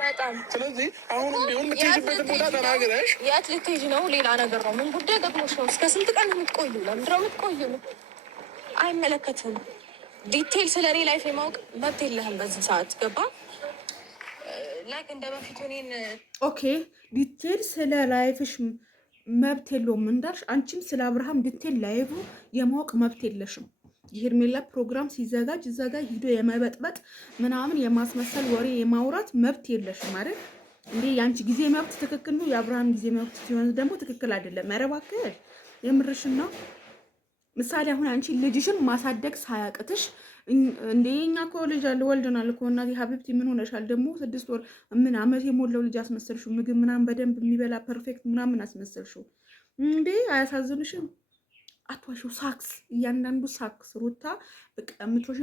በጣም ስለዚህ አሁንም ቢሆን የምትሄጂበት ቦታ ተናግረሽ የት ልትሄጂ ነው? ሌላ ነገር ነው። ምን ጉዳይ ገጥሞሽ ነው? እስከ ስንት ቀን የምትቆዩ? ለምንድን ነው የምትቆዩ? አይመለከትም። ዲቴል ስለ እኔ ላይፍ የማወቅ መብት የለህም በዚህ ሰዓት። ገባ? ላይክ እንደ በፊቱ እኔን ኦኬ፣ ዲቴል ስለ ላይፍሽ መብት የለውም እንዳልሽ፣ አንቺም ስለ አብርሃም ዲቴል ላይፉ የማወቅ መብት የለሽም። የሄርሜላ ፕሮግራም ሲዘጋጅ እዛ ጋር ሂዶ የመበጥበጥ ምናምን የማስመሰል ወሬ የማውራት መብት የለሽም ማለት እንዴ። የአንቺ ጊዜ መብት ትክክል ነው፣ የአብርሃም ጊዜ መብት ሲሆን ደግሞ ትክክል አይደለም። ኧረ እባክሽ የምርሽን ነው። ምሳሌ አሁን አንቺ ልጅሽን ማሳደግ ሳያቅትሽ እንዴ እኛ እኮ ልጅ አለ ወልደናል እኮ እናቴ ሀቢብቲ ምን ሆነሻል ደግሞ 6 ወር ምን አመት የሞላው ልጅ አስመሰልሽው። ምግብ ምናምን በደንብ የሚበላ ፐርፌክት ምናምን አስመሰልሽው እንዴ። አያሳዝንሽም? አትዋሽው። ሳክስ እያንዳንዱ ሳክስ ሩታ በቃ ምትወሽ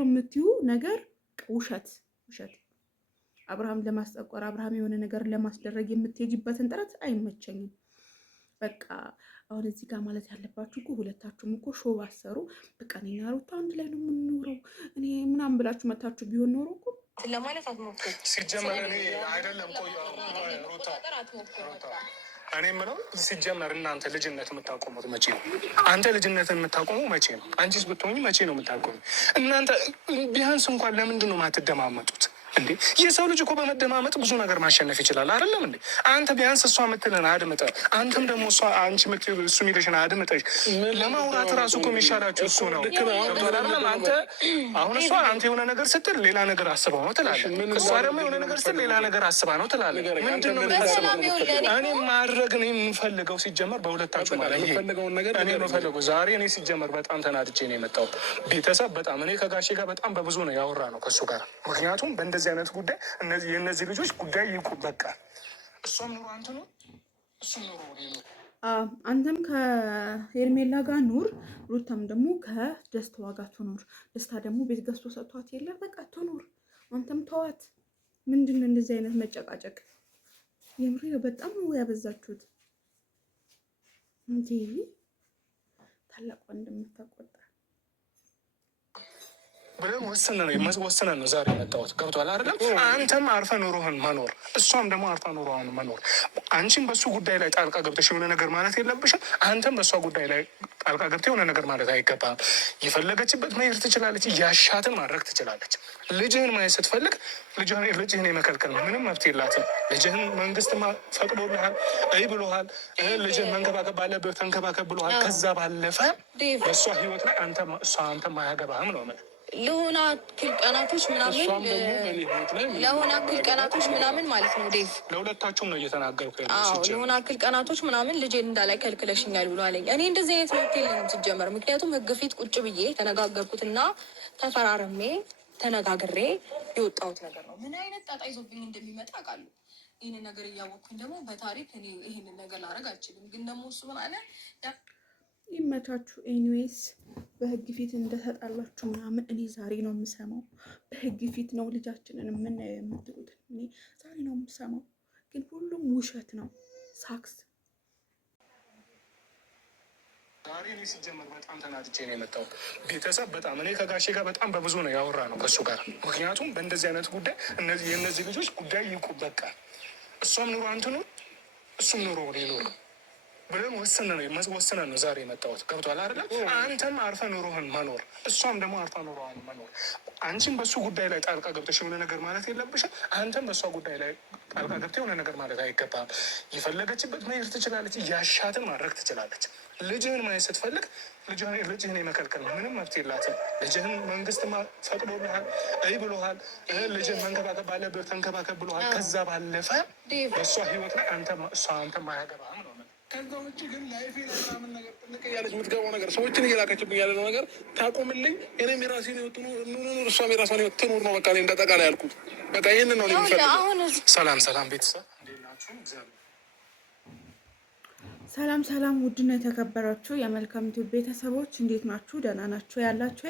የምትዩ ነገር ውሸት። አብርሃም ለማስጠቆር አብርሃም የሆነ ነገር ለማስደረግ የምትሄጂበትን ጥረት አይመቸኝም። በቃ አሁን እዚህ ጋር ማለት ያለባችሁ እኮ ሁለታችሁም እኮ ሾው አሰሩ። በቃ እኔና ሩታ አንድ ላይ ነው የምንኖረው እኔ ምናምን ብላችሁ መታችሁ ቢሆን ኖሮ እኮ ለማለት አትሞክሩ። ሲጀመር እኔ አይደለም ቆይ ሩታ እኔ የምለው ሲጀመር እናንተ ልጅነት የምታቆሙት መቼ ነው? አንተ ልጅነት የምታቆሙ መቼ ነው? አንቺስ ብትሆኚ መቼ ነው የምታቆሙ? እናንተ ቢያንስ እንኳን ለምንድን ነው የማትደማመጡት እንዴ? የሰው ልጅ እኮ በመደማመጥ ብዙ ነገር ማሸነፍ ይችላል አይደለም እንዴ? አንተ ቢያንስ እሷ የምትለን አድምጠህ አንተም ደግሞ እሷ አንቺ እሱ የሚልሽን አድምጠሽ ለማውራት ራሱ እኮ የሚሻላችሁ እሱ ነው አይደለም? አንተ አሁን እሷ አንተ የሆነ ነገር ስትል ሌላ ነገር አስበው ነው ትላለህ። እሷ ደግሞ የሆነ ነገር ስትል ሌላ ነገር አስባ ነው ትላለህ። ምንድን ነው እኔ ማድረግ ነው የምፈልገው ሲጀመር በሁለታችሁ ማለት የምፈልገውን ነገር እኔ የምፈልገው ዛሬ እኔ ሲጀመር በጣም ተናድጄ ነው የመጣሁት። ቤተሰብ በጣም እኔ ከጋሼ ጋር በጣም በብዙ ነው ያወራ ነው ከእሱ ጋር ምክንያቱም በእንደዚህ አይነት ጉዳይ የእነዚህ ልጆች ጉዳይ ይቁ በቃ። እሷም ኑሮ አንተ ነው እሱም ኑሮ ነው። አንተም ከሄርሜላ ጋር ኑር፣ ሩታም ደግሞ ከደስታዋ ጋር ትኑር። ደስታ ደግሞ ቤት ገዝቶ ሰጥቷት የለ በቃ ትኑር። አንተም ተዋት። ምንድን ነው እንደዚህ አይነት መጨቃጨቅ? የምሬ በጣም ነው ያበዛችሁት እንዴ። ታላቋ እንደምታቆጣ ብለን ወስነን ነው ዛሬ የመጣሁት። ገብቶሃል አይደለም? አንተም አርፈ ኑሮህን መኖር እሷም ደግሞ አርፋ ኑሮህን መኖር። አንቺም በሱ ጉዳይ ላይ ጣልቃ ገብተሽ የሆነ ነገር ማለት የለብሽም። አንተም በእሷ ጉዳይ ላይ ጣልቃ ገብተህ የሆነ ነገር ማለት አይገባም። የፈለገችበት መሄድ ትችላለች፣ ያሻትን ማድረግ ትችላለች። ልጅህን ማየት ስትፈልግ ልጅህን የመከልከል ምንም መብት የላትም። ልጅህን መንግስት ፈቅዶልሃል፣ ብሎሃል። ልጅህን መንከባከብ ባለብህ ተንከባከብ ብሎሃል። ከዛ ባለፈ በእሷ ህይወት ላይ አንተ ማያገባህም ነው ማለት ለሆነ አክል ቀናቶች ምናምን ማለት ነው ዴቭ። ለሁለታችሁም ነው እየተናገርኩ ያለው። አዎ ለሆነ አክል ቀናቶች ምናምን ልጄን እንዳላይ ከልክለሽኛል ብሎ አለኝ። እኔ እንደዚህ አይነት መብት የለኝም ሲጀመር። ምክንያቱም ህግ ፊት ቁጭ ብዬ ተነጋገርኩትና ተፈራርሜ ተነጋግሬ የወጣሁት ነገር ነው። ምን አይነት ጣጣ ይዞብኝ እንደሚመጣ አውቃለሁ። ይህንን ነገር እያወቅኩኝ ደግሞ በታሪክ እኔ ይህንን ነገር ላደርግ አልችልም። ግን ደግሞ እሱ ምን አለ ይመቻችሁ። ኤኒዌይስ በህግ ፊት እንደተጣላችሁ ምናምን እኔ ዛሬ ነው የምሰማው። በህግ ፊት ነው ልጃችንን የምናየው የምትሉት እኔ ዛሬ ነው የምሰማው። ግን ሁሉም ውሸት ነው፣ ሳክስ። ዛሬ እኔ ሲጀመር በጣም ተናድጄ ነው የመጣሁት። ቤተሰብ በጣም እኔ ከጋሼ ጋር በጣም በብዙ ነው ያወራ ነው ከእሱ ጋር ምክንያቱም በእንደዚህ አይነት ጉዳይ የእነዚህ ልጆች ጉዳይ ይቁ በቃ። እሷም ኑሮ አንተ ነው እሱም ኑሮ ነው ብለን ወስነን ነው ዛሬ የመጣሁት። ገብቶሃል አይደለም? አንተም አርፈ ኑሮህን መኖር እሷም ደግሞ አርፋ ኑሮህን መኖር። አንቺም በሱ ጉዳይ ላይ ጣልቃ ገብተሽ የሆነ ነገር ማለት የለብሽም። አንተም በእሷ ጉዳይ ላይ ጣልቃ ገብተህ የሆነ ነገር ማለት አይገባም። የፈለገችበት መሄድ ትችላለች፣ ያሻትን ማድረግ ትችላለች። ልጅህን ማየት ስትፈልግ ልጅህን የመከልከል ምንም መብት የላትም። ልጅህን መንግስት ፈቅዶልሃል፣ ብሎሃል። ልጅህን መንከባከብ ባለብህ ተንከባከብ ብሎሃል። ከዛ ባለፈ በእሷ ህይወት ላይ አንተ ማያገባህም ነው። ከዛ ውጭ ግን ላይፌ ላይ ምናምን ነገር ጥልቅ እያለች የምትገባው ነገር ሰዎችን እየላከችብኝ ያለ ነገር ታቆምልኝ። እኔም የራሴን ህይወት ኑር፣ እሷም የራሷን ህይወት ትኑር ነው በቃ። እኔ እንደጠቃላይ ያልኩት በቃ ይህንን ነው የሚፈልገው። ሰላም ቤተሰብ እንዴት ናችሁ? ሰላም ውድና የተከበራችሁ የመልካም ዩቲዩብ ቤተሰቦች እንዴት ናችሁ? ደህና ናችሁ ያላችሁ?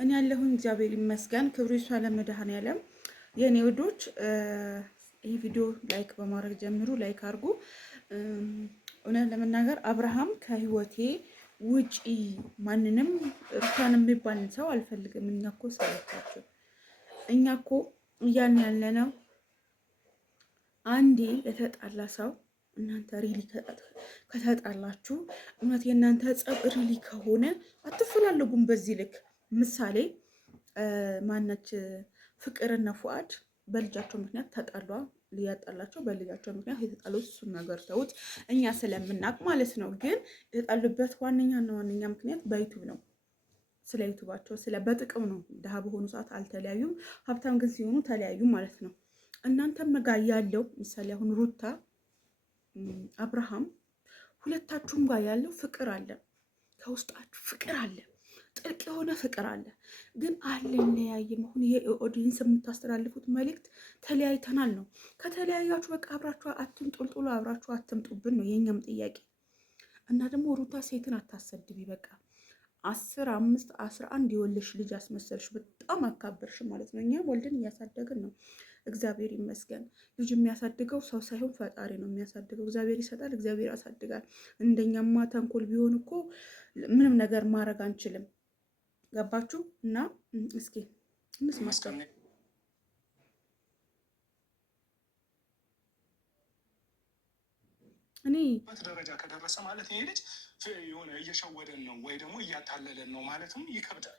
እኔ ያለሁኝ እግዚአብሔር ይመስገን፣ ክብሩ ይስፋ ለመድኃኔዓለም። የእኔ ውዶች ይህ ቪዲዮ ላይክ በማድረግ ጀምሩ፣ ላይክ አድርጉ። እውነት ለመናገር አብርሃም ከህይወቴ ውጪ ማንንም ሩታን የሚባል ሰው አልፈልግም። እኛ እኮ ሰለቻቸው። እኛ እኮ እያን ያለነው አንዴ የተጣላ ሰው እናንተ ሪሊ ከተጣላችሁ እውነት የእናንተ ጸብ ሪሊ ከሆነ አትፈላለጉም በዚህ ልክ። ምሳሌ ማነች ፍቅርና ፉአድ በልጃቸው ምክንያት ተጣሏ። ሊያጣላቸው በልጃቸው ምክንያት የተጣሉት እሱን ነገር ተውት፣ እኛ ስለምናውቅ ማለት ነው። ግን የተጣሉበት ዋነኛና ዋነኛ ምክንያት በዩቱብ ነው። ስለ ዩቱባቸው በጥቅም ነው። ድሃ በሆኑ ሰዓት አልተለያዩም፣ ሀብታም ግን ሲሆኑ ተለያዩ ማለት ነው። እናንተም ጋር ያለው ምሳሌ አሁን ሩታ አብርሃም ሁለታችሁም ጋር ያለው ፍቅር አለ፣ ከውስጣችሁ ፍቅር አለ፣ ጥልቅ የሆነ ፍቅር አለ። ግን አልለያይም። አሁን የኦዲየንስ የምታስተላልፉት መልእክት ተለያይተናል ነው። ከተለያያችሁ በቃ አብራችሁ አትምጡልጡሉ፣ አብራችሁ አትምጡብን ነው የኛም ጥያቄ። እና ደግሞ ሩታ ሴትን አታሰድቢ በቃ 10፣ 5፣ 11 የወለሽ ልጅ አስመሰልሽ። በጣም አካበርሽ ማለት ነው። እኛም ወልድን እያሳደግን ነው። እግዚአብሔር ይመስገን። ልጅ የሚያሳድገው ሰው ሳይሆን ፈጣሪ ነው የሚያሳድገው። እግዚአብሔር ይሰጣል፣ እግዚአብሔር ያሳድጋል። እንደኛማ ተንኮል ቢሆን እኮ ምንም ነገር ማድረግ አንችልም። ገባችሁ? እና እስኪ እንስማቸው። እኔ ደረጃ ከደረሰ ማለት ይሄ ልጅ የሆነ እየሸወደን ነው ወይ ደግሞ እያታለለን ነው ማለትም ይከብዳል።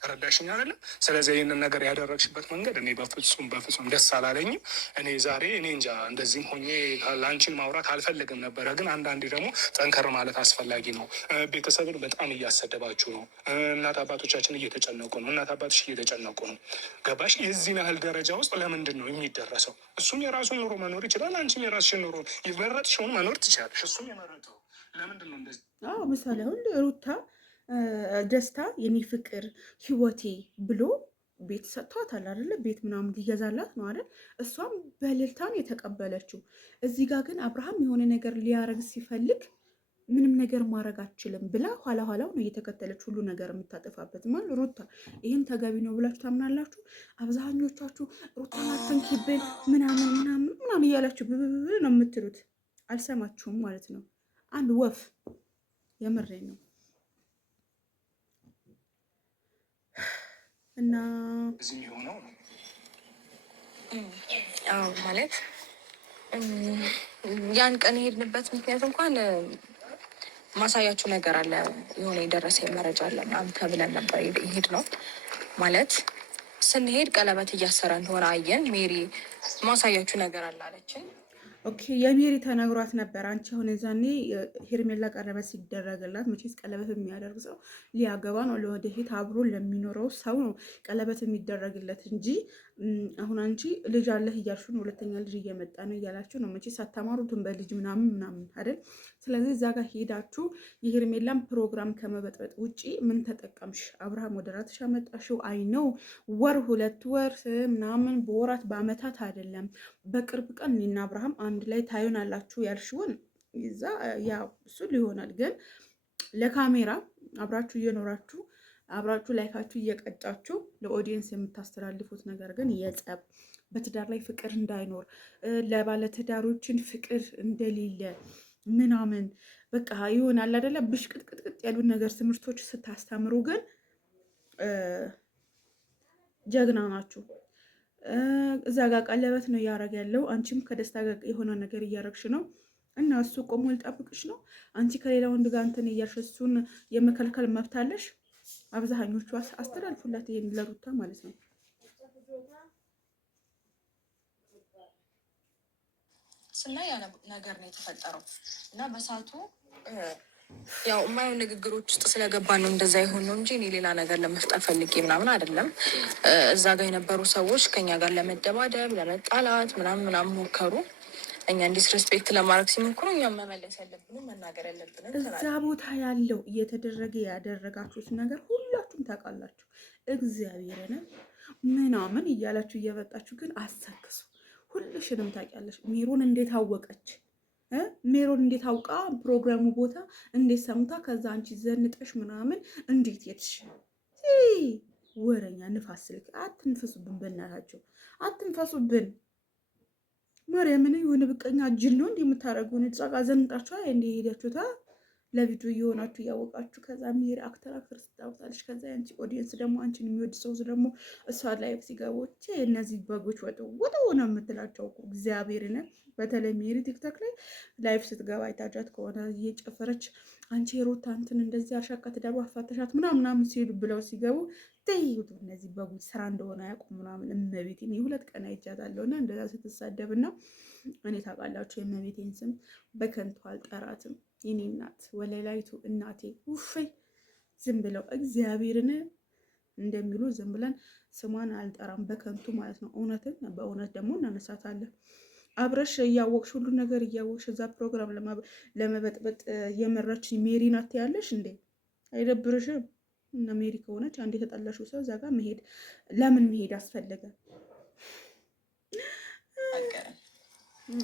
ተረዳሽኝ አይደለም? ስለዚህ ይህንን ነገር ያደረግሽበት መንገድ እኔ በፍጹም ደስ አላለኝም። እኔ ዛሬ እንጃ እንደዚህም ሆኜ ለአንቺን ማውራት አልፈልግም ነበረ፣ ግን አንዳንዴ ደግሞ ጠንከር ማለት አስፈላጊ ነው። ቤተሰብን በጣም እያሰደባችሁ ነው። እናት አባቶቻችን እየተጨነቁ ነው። እናት አባትሽ እየተጨነቁ ነው። ገባሽ? የዚህን ያህል ደረጃ ውስጥ ለምንድን ነው የሚደረሰው? እሱም የራሱን ኑሮ መኖር ይችላል፣ አንቺም የራስሽን ኑሮ የመረጥሽውን መኖር ትችላለሽ። እሱም የመረጠው ለምንድን ነው እንደዚህ? ምሳሌ አሁን ሩታ ደስታ የኔ ፍቅር ህይወቴ ብሎ ቤት ሰጥቷታል አይደለ? ቤት ምናምን ሊገዛላት ነው አይደል? እሷም በእልልታን የተቀበለችው። እዚህ ጋር ግን አብርሃም የሆነ ነገር ሊያረግ ሲፈልግ ምንም ነገር ማድረግ አችልም ብላ ኋላው ነው እየተከተለች ሁሉ ነገር የምታጠፋበት ማለት ሩታ። ይህን ተገቢ ነው ብላችሁ ታምናላችሁ? አብዛኞቻችሁ ሩታን አትንኪብን ምናምን እያላችሁ ብብብ ነው የምትሉት። አልሰማችሁም ማለት ነው። አንድ ወፍ የምሬ ነው። እና ማለት ያን ቀን የሄድንበት ምክንያት እንኳን ማሳያችሁ ነገር አለ። የሆነ የደረሰ መረጃ አለ ምናምን ተብለን ነበር ይሄድ ነው ማለት ስንሄድ ቀለበት እያሰረ እንደሆነ አየን። ሜሪ ማሳያችሁ ነገር አለ አለችን። ኦኬ የሜሪ ተነግሯት ነበር። አንቺ አሁን የዛኔ ሄርሜላ ቀለበት ሲደረግላት መቼስ ቀለበት የሚያደርግ ሰው ሊያገባ ነው፣ ለወደፊት አብሮ ለሚኖረው ሰው ነው ቀለበት የሚደረግለት እንጂ አሁን አንቺ ልጅ አለህ እያልሽ ነው፣ ሁለተኛ ልጅ እየመጣ ነው እያላችሁ ነው። መቼስ አታማሩትን በልጅ ምናምን አይደል? ስለዚህ እዛ ጋር ሄዳችሁ የሄርሜላን ፕሮግራም ከመበጥበጥ ውጪ ምን ተጠቀምሽ? አብርሃም ወደ ራትሽ አመጣሽው። አይ ነው ወር 2 ወር ምናምን በወራት በአመታት አይደለም፣ በቅርብ ቀን እኔና አብርሃም አንድ ላይ ታዩናላችሁ ያልሽውን ይዛ ያው እሱ ሊሆናል። ግን ለካሜራ አብራችሁ እየኖራችሁ አብራችሁ ላይፋችሁ እየቀጫችሁ ለኦዲየንስ የምታስተላልፉት ነገር ግን የጸብ በትዳር ላይ ፍቅር እንዳይኖር ለባለትዳሮችን ፍቅር እንደሌለ ምናምን በቃ ይሆናል አይደለ? ብሽቅጥቅጥቅጥ ያሉ ነገር ትምህርቶች ስታስተምሩ ግን ጀግና ናችሁ። እዛ ጋር ቀለበት ነው እያደረገ ያለው። አንቺም ከደስታ ጋር የሆነ ነገር እያደረግሽ ነው እና እሱ ቆሞ ሊጠብቅሽ ነው። አንቺ ከሌላ ወንድ ጋር እንትን እያልሽ እሱን የመከልከል መብት አለሽ። አብዛኞቹ አስተላልፉላት ይሄን ለሩታ ማለት ነው። ስና ያ ነገር ነው የተፈጠረው እና በሳቱ ያው የማየው ንግግሮች ውስጥ ስለገባን ነው እንደዛ ይሆን ነው እንጂ እኔ ሌላ ነገር ለመፍጠር ፈልጌ ምናምን አይደለም። እዛ ጋር የነበሩ ሰዎች ከኛ ጋር ለመደባደብ ለመጣላት ምናምን ሞከሩ። እኛ ዲስሬስፔክት ለማድረግ ሲሞክሩ እኛም መመለስ ያለብንም መናገር ያለብንም እዛ ቦታ ያለው እየተደረገ ያደረጋችሁት ነገር ሁላችሁም ታውቃላችሁ። እግዚአብሔርን ምናምን እያላችሁ እየበጣችሁ ግን አሰክሱ። ሁልሽንም ታውቂያለሽ። ሜሮን እንዴት አወቀች? ሜሮን እንዴት አውቃ ፕሮግራሙ ቦታ እንዴት ሰምታ ከዛ አንቺ ዘንጠሽ ምናምን እንዴት የትሽ ወረኛ ንፋስ ስልክ አትንፈሱብን፣ በእናታችሁ አትንፈሱብን። ማርያምን የሆነ ብቀኛ ጅል ነው እንዲህ የምታደርጉን። ጫቃ ዘንጣችሁ እንዲህ ሄዳችሁታ ለቪዲዮ እየሆናችሁ እያወቃችሁ ከዛ ሜሪ አክተር ስታውታለች። ከዛ አንቺ ኦዲየንስ ደግሞ አንቺን የሚወድ ሰው ደግሞ እሷ ላይቭ ሲገቦች እነዚህ በጎች ወጡ ነው የምትላቸው እኮ እግዚአብሔርን። በተለይ ሜሪ ቲክቶክ ላይ ላይቭ ስትገባ አይታጃት ከሆነ እየጨፈረች አንቺ የሩታ እንትን እንደዚህ አሻካት ደባ አፋተሻት ምናምን ሲሉ ብለው ሲገቡ ተይዩት። እነዚህ በጎች ስራ እንደሆነ አያውቁም ምናምን። እመቤቴን የሁለት ቀን አይቻታለሁ እና እንደዛ ስትሳደብና እኔ ታውቃላችሁ የእመቤቴን ስም በከንቱ አልጠራትም። የኔ እናት ወለላይቱ እናቴ ውፈይ ዝም ብለው እግዚአብሔርን እንደሚሉ ዝም ብለን ስሟን አልጠራም በከንቱ ማለት ነው። እውነትን በእውነት ደግሞ እናነሳታለን። አብረሽ እያወቅሽ ሁሉ ነገር እያወቅሽ እዛ ፕሮግራም ለመበጥበጥ የመራች ሜሪ ናት ያለሽ እንዴ? አይደብርሽም? እና ሜሪ ከሆነች አንድ የተጠላሽው ሰው እዛ ጋር መሄድ ለምን መሄድ አስፈለገ?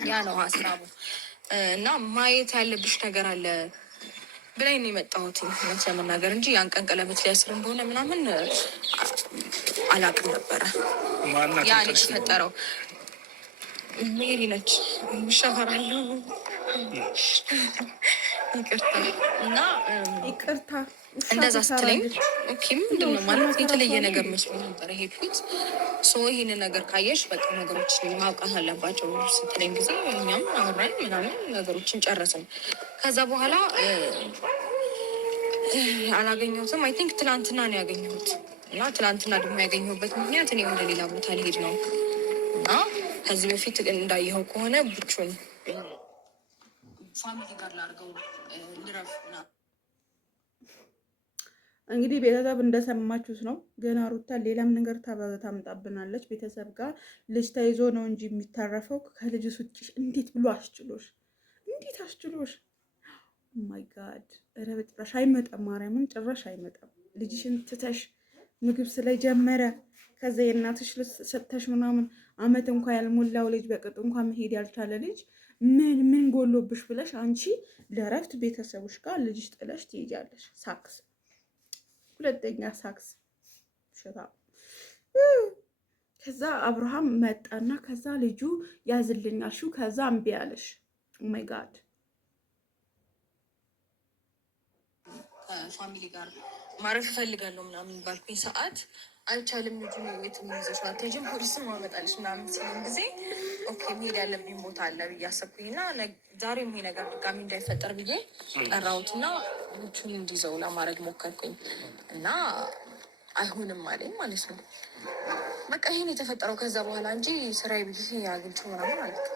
ያ ነው ሀሳቡ። እና ማየት ያለብሽ ነገር አለ ብላኝ ነው የመጣሁት እውነት ለመናገር እንጂ ያን ቀን ቀለበት ሊያስር እንደሆነ ምናምን አላውቅም ነበረ። ያ ነው የተፈጠረው። ሜሪ ነች ይሻፈራለሁ። ይቅርታ እንደዛ ስትለኝ ኦኬ ምንድን ነው ማለት የተለየ ነገር መስሎ ነበር የሄድኩት። ይህንን ነገር ካየሽ በቃ ነገሮች ማውቃት አለባቸው ስትለኝ ጊዜ እኛም አውራን ምናምን ነገሮችን ጨረስን። ከዛ በኋላ አላገኘሁትም። አይ ቲንክ ትላንትና ነው ያገኘሁት እና ትላንትና ደግሞ ያገኘሁበት ምክንያት እኔ ወደ ሌላ ቦታ ልሄድ ነው እና ከዚህ በፊት እንዳየኸው ከሆነ ብቹን ፋሚሊ ጋር ላድርገው ልረፍ ና እንግዲህ ቤተሰብ እንደሰማችሁት ነው። ገና ሩታ ሌላም ነገር ታምጣብናለች። ቤተሰብ ጋር ልጅ ተይዞ ነው እንጂ የሚታረፈው ከልጅስ ውጭ እንዴት ብሎ አስችሎሽ? እንዴት አስችሎሽ? ማይ ጋድ! ኧረ በጭራሽ አይመጣም። ማርያምን ጭራሽ አይመጣም። ልጅሽን ትተሽ ምግብ ስለጀመረ ከዛ የእናትሽ ሰጥተሽ ምናምን አመት እንኳ ያልሞላው ልጅ በቅጡ እንኳ መሄድ ያልቻለ ልጅ ምን ጎሎብሽ ብለሽ አንቺ ለረፍት ቤተሰቦች ጋር ልጅሽ ጥለሽ ትሄጃለሽ። ሳክስ ሁለተኛ ሳክስ ሸታ። ከዛ አብርሃም መጣና ከዛ ልጁ ያዝልኛል ሹ ከዛ እምቢ አለሽ። ኦ ማይ ጋድ ፋሚሊ ጋር ማረፍ እፈልጋለሁ ምናምን ባልኩኝ ሰዓት አልቻልም። ልጁ የት የሚይዘሽ አትሄጂም ፖሊስ ማመጣልሽ ምናምን ሲሆን ጊዜ ኦኬ መሄድ ያለብኝ ቦታ አለ ብዬ አሰብኩኝና ዛሬም ይሄ ነገር ድጋሚ እንዳይፈጠር ብዬ ጠራሁትና ልጁን እንዲይዘው ለማድረግ ሞከርኩኝ እና አይሆንም አለኝ ማለት ነው። በቃ ይሄን የተፈጠረው ከዛ በኋላ እንጂ ስራዬ ብዬ አግኝቼው ምናምን ማለት ነው።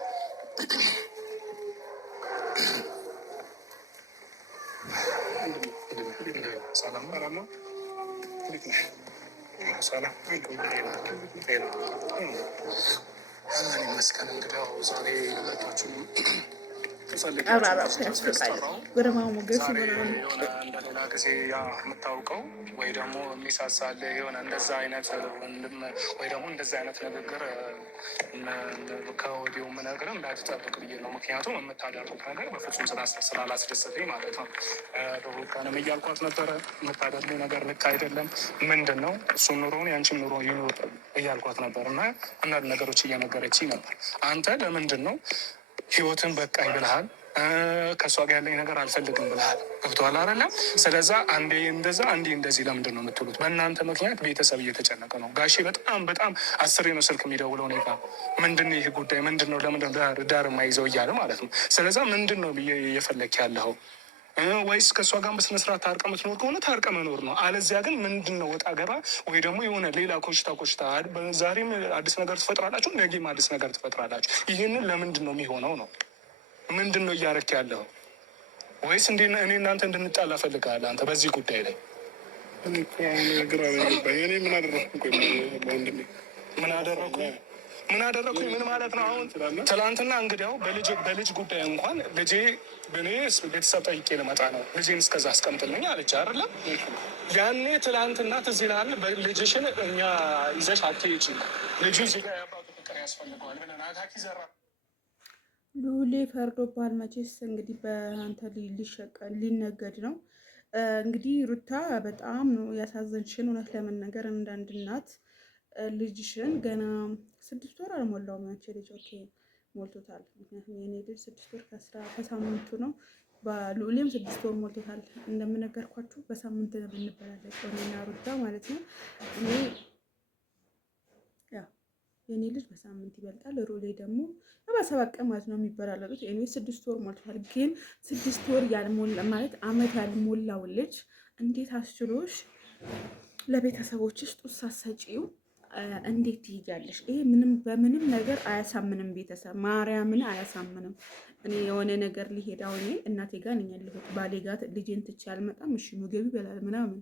ሰላም መስከን እንግዲህ ዛሬ ሁለታችሁም ግርማ ሞገስ እንደሌላ ጊዜ የምታውቀው ወይ ደግሞ የሚሳሳል የሆነ እንደዛ አይነት ወንድም ወይ ደግሞ እንደዛ አይነት ንግግር ከወዲሁ የምነግርህ እንዳትጠብቅ ብዬ ነው። ምክንያቱም የምታደርጉት ነገር በፍጹም ስላላስደሰተኝ ማለት ነው። ሩካንም እያልኳት ነበረ የምታደርገው ነገር ልክ አይደለም። ምንድን ነው እሱን ኑሮውን ያንቺን ኑሮ ይኑር እያልኳት ነበር እና አንዳንድ ነገሮች እየነገረችኝ ነበር። አንተ ለምንድን ነው ህይወትን በቃኝ ብልሃል፣ ከእሷ ጋር ያለኝ ነገር አልፈልግም ብልሃል። ገብቶሃል አይደለም? ስለዛ አንዴ እንደዛ አንዴ እንደዚህ ለምንድን ነው የምትሉት? በእናንተ ምክንያት ቤተሰብ እየተጨነቀ ነው። ጋሼ በጣም 10 ነው ስልክ የሚደውለው እኔ ጋር። ምንድን ነው ይህ ጉዳይ? ምንድን ነው ለምንድን ዳር የማይዘው እያለ ማለት ነው። ስለዛ ምንድን ነው ብዬ እየፈለክ ያለኸው? ወይስ ከእሷ ጋር በስነስርዓት ታርቀ ምትኖር ከሆነ ታርቀ መኖር ነው። አለዚያ ግን ምንድን ነው ወጣ ገባ ወይ ደግሞ የሆነ ሌላ ኮሽታ ዛሬም አዲስ ነገር ትፈጥራላችሁ፣ ነገም አዲስ ነገር ትፈጥራላችሁ። ይህንን ለምንድን ነው የሚሆነው ነው? ምንድን ነው እያረክ ያለው? ወይስ እኔ እናንተ እንድንጣላ ፈልጋለህ አንተ በዚህ ጉዳይ ላይ? ምን አደረኩኝ? ምን ማለት ነው? አሁን ትላንትና እንግዲያው በልጅ ጉዳይ እንኳን ልጄ እኔ ቤተሰብ ጠይቄ ልመጣ ነው ልጄን እስከዛ አስቀምጥልኝ አለች አይደለም? ያኔ ትላንትና ትዝ ይልሃል? ልጅሽን እኛ ይዘሽ አትሄጂ፣ ልጁ እዚህ ጋር ያባቱ ፍቅር ያስፈልገዋል ብለን አታኪ ዘራ ሉሌ ፈርዶባል። መቼስ እንግዲህ በአንተ ሊሸቀል ሊነገድ ነው። እንግዲህ ሩታ በጣም ነው ያሳዘንሽን። እውነት ለመናገር እንዳንድ እናት ልጅሽን ገና 6 ወር አልሞላውም። ያንቺ ልጅ ኦኬ ሞልቶታል። ምክንያቱም የኔ ልጅ 6 ወር ከሳምንቱ ነው። በሉሊም 6 ወር ሞልቶታል። እንደምነገርኳችሁ በሳምንት ነው ብንበላለጥ እኔና ሩታ ማለት ነው። እኔ ያው የኔ ልጅ በሳምንት ይበልጣል። ሩሌ ደግሞ በ7 ቀን ማለት ነው የሚበላለጡት። እኔ 6 ወር ሞልቶታል። ግን 6 ወር ያልሞላ ማለት አመት ያልሞላው ልጅ እንዴት አስችሎሽ ለቤተሰቦችሽ ጡት ሳትሰጪው እንዴት ትይያለሽ? ይሄ በምንም ነገር አያሳምንም። ቤተሰብ ማርያምን አያሳምንም። እኔ የሆነ ነገር ሊሄድ አሁን እናቴ ጋር ነኝ ያለሁት፣ ባሌ ጋር ልጄን ትቼ አልመጣም። እሺ ምግብ ይበላል ምናምን፣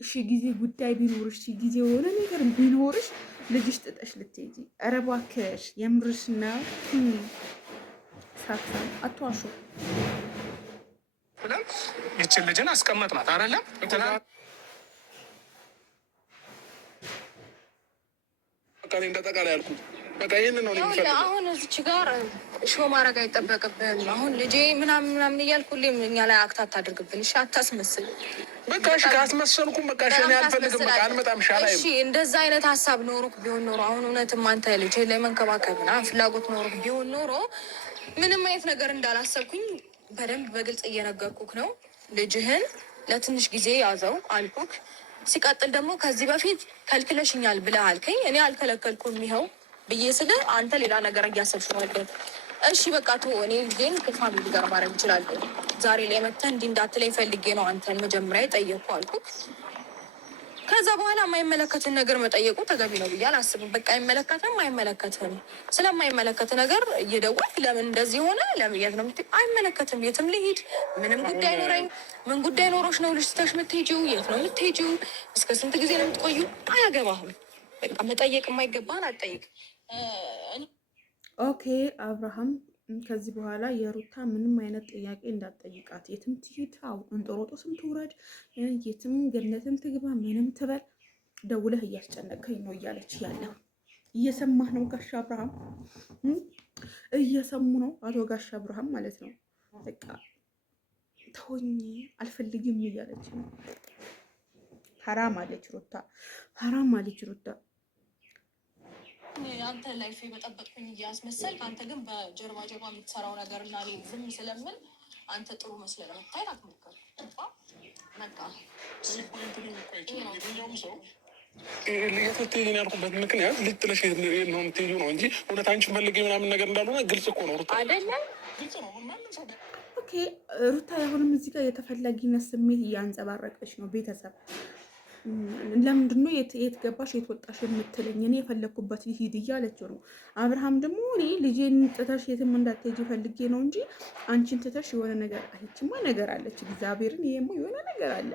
እሺ ጊዜ ጉዳይ ቢኖርሽ፣ እሺ ጊዜ የሆነ ነገር ቢኖርሽ ልጅሽ ጥጠሽ ልትሄጂ፣ ኧረ እባክሽ የምርሽ ነው። ሳክሳ አትዋሹ ብለን ይችን ልጅን አስቀመጥናት አይደለም ቃል እንደጠቃላይ ያልኩት በቃ ይሄንን ነው የሚፈልገው። አሁን እዚች ጋር ሾው ማድረግ አይጠበቅብህም። አሁን ልጄ ምናምን እያልኩ እኛ ላይ አክት አታድርግብን። እሺ አታስመስል። በቃ እሺ ካስመሰልኩም በቃ እሺ እኔ አልፈልግም። በቃ አልመጣም። ሻላይ እሺ እንደዛ አይነት ሀሳብ ኖሮክ ቢሆን ኖሮ አሁን እውነትም አንተ ልጄ ላይ መንከባከብና ፍላጎት ኖሮክ ቢሆን ኖሮ ምንም አይነት ነገር እንዳላሰብኩኝ በደንብ በግልጽ እየነገርኩክ ነው። ልጅህን ለትንሽ ጊዜ ያዘው አልኩክ። ሲቀጥል ደግሞ ከዚህ በፊት ከልክለሽኛል ብለህ አልከኝ። እኔ አልከለከልኩም ይኸው ብዬ ስለ አንተ ሌላ ነገር እያሰብሽ ነው አይደል? እሺ በቃ ተው። እኔ ልጄን ከፋሚሊ ጋር ማድረግ እችላለሁ። ዛሬ ላይ መተህ እንዲህ እንዳትለኝ ፈልጌ ነው አንተን መጀመሪያ የጠየቅኩ አልኩት። ከዛ በኋላ የማይመለከትን ነገር መጠየቁ ተገቢ ነው ብዬ አላስብም። በቃ አይመለከትም። ስለማይመለከት ነገር እየደወልክ ለምን እንደዚህ ሆነ ለምን የት ነው የምትሄጂው? አይመለከትም። የትም ልሂድ ምንም ጉዳይ ኖረኝ ምን ጉዳይ ኖሮች ነው ልጅ ስተሽ የምትሄጂው? የት ነው የምትሄጂው? እስከ ስንት ጊዜ ነው የምትቆዩ? አያገባህም። በቃ መጠየቅ የማይገባህን አትጠይቅ። ኦኬ አብርሃም ከዚህ በኋላ የሩታ ምንም አይነት ጥያቄ እንዳትጠይቃት። የትም ትሂድ፣ እንጦሮጦስም ትውረድ፣ የትም ገነትም ትግባ፣ ምንም ትበል፣ ደውለህ እያስጨነቀኝ ነው እያለች ያለው። እየሰማህ ነው ጋሽ አብርሃም? እየሰሙ ነው አቶ ጋሽ አብርሃም ማለት ነው። በቃ ተወኝ አልፈልግም እያለች ነው። ሀራም አለች ሩታ፣ ሀራም አለች ሩታ። አንተ ላይፍ የበጠበጥኩኝ እያስመሰል አንተ ግን በጀርባ የምትሰራው ነገር እና እኔ ዝም ስለምን አንተ ጥሩ መስለህ ለመታየት አትሞክር። የትኛውም ሰው ልትሄጂን ያልኩበት ምክንያት ልጅ ጥለሽ ነው የምትሄጂው ነው እንጂ እውነት አንቺን ፈልጌ ምናምን ነገር እንዳልሆነ ግልጽ እኮ ነው ሩታ፣ አይደለም? ግልጽ ነው። ማንም ሰው ኦኬ ሩታ አሁንም እዚህ ጋር የተፈላጊነት ስሜት እያንጸባረቀች ነው። ቤተሰብ ለምንድን ነው የት ገባሽ የት ወጣሽ የምትለኝ? እኔ የፈለግኩበት ሊሂድ እያለችው ነው። አብርሃም ደግሞ እኔ ልጄን ጥተሽ የትም እንዳትሄጂ ፈልጌ ነው እንጂ አንቺን ትተሽ የሆነ ነገር አይችማ ነገር አለች። እግዚአብሔርን ይሄማ የሆነ ነገር አለ።